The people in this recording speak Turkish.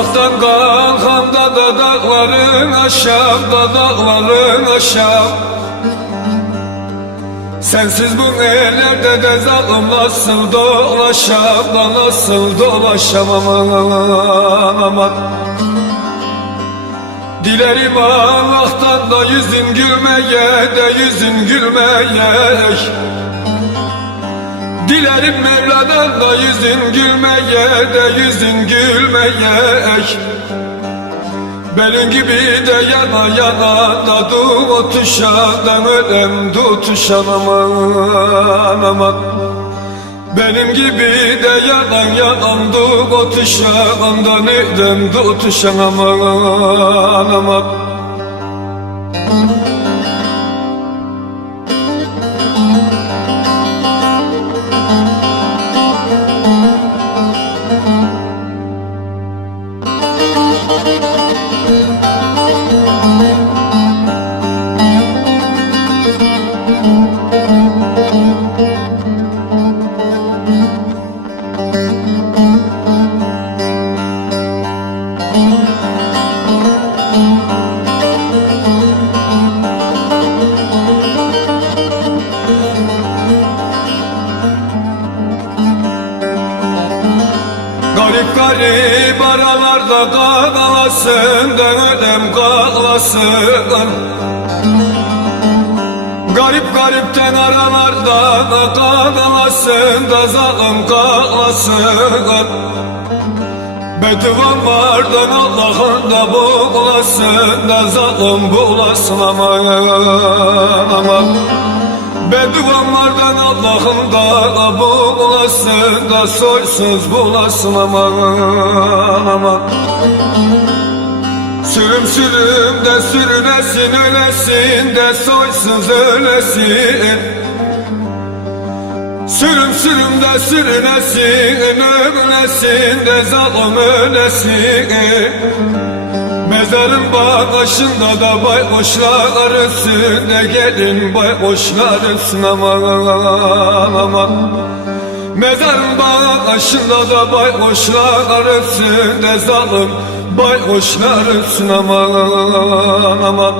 Yataktan kalkamda da dağların aşağı, da dağların aşağı. Sensiz bu ellerde de zalim nasıl dolaşam, da nasıl dolaşam aman aman. Dilerim Allah'tan da yüzün gülmeye, de yüzün gülmeye. Dilerim Mevla'dan da yüzün gülmeye, de yüzün gülmeye. Benim gibi de yana yana da tutuşan, ölem tutuşan aman aman. Benim gibi de yanan yanan tutuşan da neden tutuşan aman aman. Garip garip aralarda kağlasın, da ölem kağlasın. Garip garipten aralarda kağlasın, da zalim kağlasın. Bedduam vardan Allah'ın da bulasın, da zalim bulasın aman aman. Bedduamlardan Allah'ım da bulasın, da soysuz bulasın aman aman. Sürüm sürüm de sürünesin, ölesin de soysuz ölesin. Sürüm sürüm de sürünesin, ölesin de zalim ölesin. Mezarın başında da baykuşlar üstünde, gelin baykuşlar üstüne aman aman. Mezarın başında da baykuşlar üstünde, zalim baykuşlar üstüne aman aman.